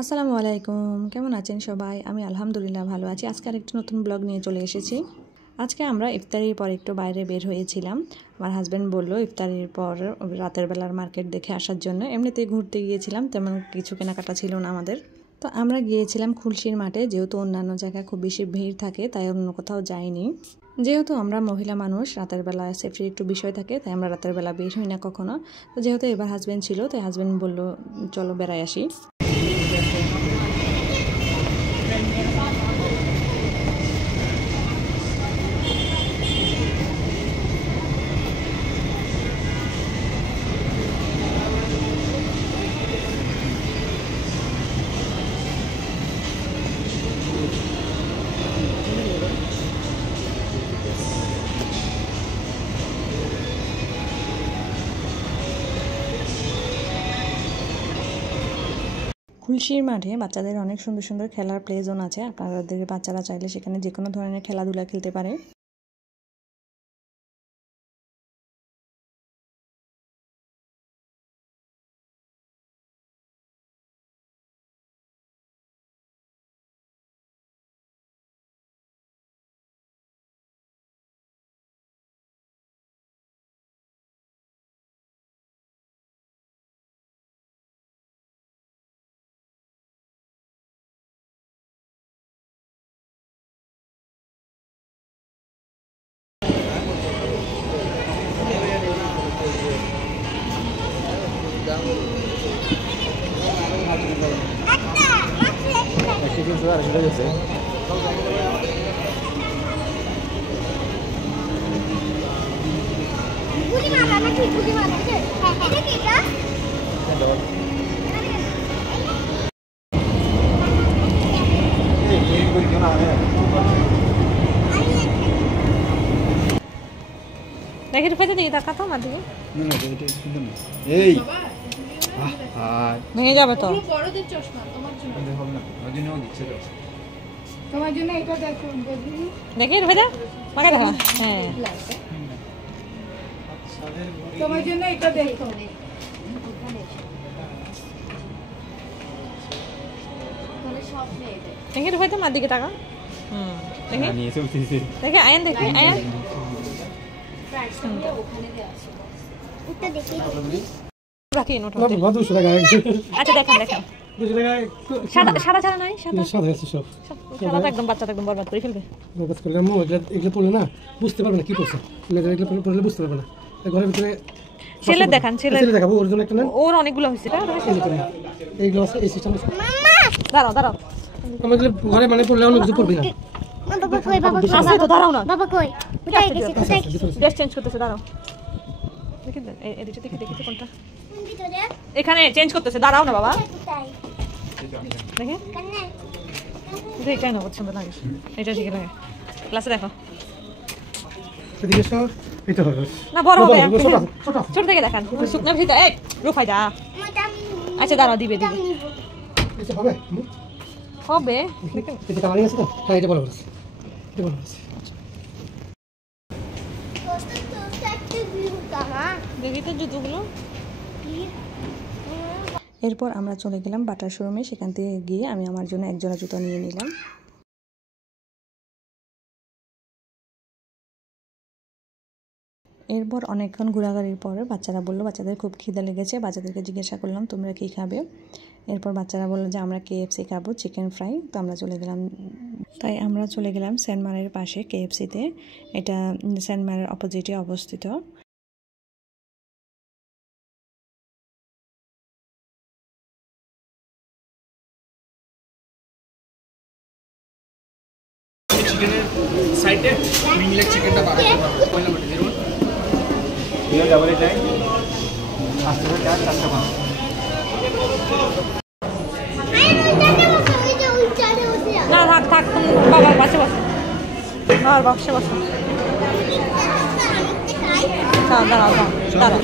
আসসালামু আলাইকুম, কেমন আছেন সবাই? আমি আলহামদুলিল্লাহ ভালো আছি। আজকে আরেকটা নতুন ব্লগ নিয়ে চলে এসেছি। আজকে আমরা ইফতারির পর একটু বাইরে বের হয়েছিলাম। আমার হাজব্যান্ড বলল ইফতারির পর রাতের বেলার মার্কেট দেখে আসার জন্য। এমনিতেই ঘুরতে গিয়েছিলাম, তেমন কিছু কেনাকাটা ছিল না আমাদের। তো আমরা গিয়েছিলাম খুলশির মাঠে, যেহেতু অন্যান্য জায়গায় খুব বেশি ভিড় থাকে তাই অন্য কোথাও যাইনি। যেহেতু আমরা মহিলা মানুষ, রাতের বেলা সেফটির একটু বিষয় থাকে, তাই আমরা রাতের বেলা বের হই না কখনো। তো যেহেতু এবার হাজব্যান্ড ছিল, তাই হাজব্যান্ড বলল চলো বেড়াই আসি। খুলশির মাঠে বাচ্চাদের অনেক সুন্দর সুন্দর খেলার প্লে জোন আছে। আপনাদের বাচ্চারা চাইলে সেখানে যে কোনো ধরনের খেলাধুলা খেলতে পারে। দেখে ফেলে দিই, দেখা তো আমার দিকে ভেঙে যাবে তো। তোমার জন্য এটা দেখো, দেখি ভেজা মাকে দেখা। হ্যাঁ, তোমার জন্য এটা দেখো। দেখি ভেজা মার দিকে টাকা। দেখি দেখি আয়ান, দেখি আয়ান রাখি নোট। আচ্ছা দেখেন দেখেন, সাদা সাদা ছাড়া নাই, সাদা সাদা আছে সব। সাদা তো একদম বাচ্চা একদম বরবাদ করে ফেলবে। বরবাদ করলে আম্মু এগুলো পড়লে না বুঝতে পারবে না কি পড়ছে। এগুলো পড়লে বুঝতে পারবে না। ঘরের ভিতরে ছেলে দেখান, ছেলে দেখাবো। ওর জন্য একটা না, ওর অনেকগুলো হয়েছে। এইগুলো আছে এই সিস্টেম। দাঁড়াও দাঁড়াও, আমি এগুলো ঘরে মানে পড়লে অনেক কিছু পড়বি না। বাবা কই, বাবা কই, আছে তো, দাঁড়াও না, বাবা কই, কোথায় গেছে, কোথায় গেছে? ড্রেস চেঞ্জ করতেছে, দাঁড়াও। দেখি এদিকে দেখি, দেখি কোনটা এখানে চেঞ্জ করতেছে, দাঁড়াও না বাবা। কোথায় দেখি কান্না? দেখি কেন পছন্দ লাগে, এটা ঠিক লাগে। ক্লাসে দেখো এদিকে সব এটা হবে না, বড় হবে। ছোট ছোট ছোট থেকে দেখান, শুকনা ভিতরে। এই রুফাই দা, আচ্ছা দাঁড়াও, দিবে দিবে এটা হবে হবে। এটা কালারিং আছে তো। হ্যাঁ এটা বড় আছে, এটা বড় আছে। দেখি তো জুতোগুলো। এরপর আমরা চলে গেলাম বাটার শোরুমে। সেখান থেকে গিয়ে আমি আমার জন্য এক জোড়া জুতো নিয়ে নিলাম। এরপর অনেকক্ষণ ঘোরাঘুরির পরে বাচ্চারা বললো বাচ্চাদের খুব খিদে লেগেছে। বাচ্চাদেরকে জিজ্ঞাসা করলাম তোমরা কী খাবে। এরপর বাচ্চারা বললো যে আমরা কেএফসি খাবো, চিকেন ফ্রাই। তো আমরা চলে গেলাম, তাই আমরা চলে গেলাম সেন্ট মারের পাশে কেএফসিতে। এটা সেন্ট মারের অপোজিটে অবস্থিত। চিকেনের সাইডে উইং লেগ চিকেনটা পাবে। পয়লা বটে দিরুন দিয়ে ডাবল এটাই আস্তে করে চার চারটা পাবে। না থাক থাক, বাবা পাশে বসো, আর বাক্সে বসো। দাঁড়াও দাঁড়াও দাঁড়াও।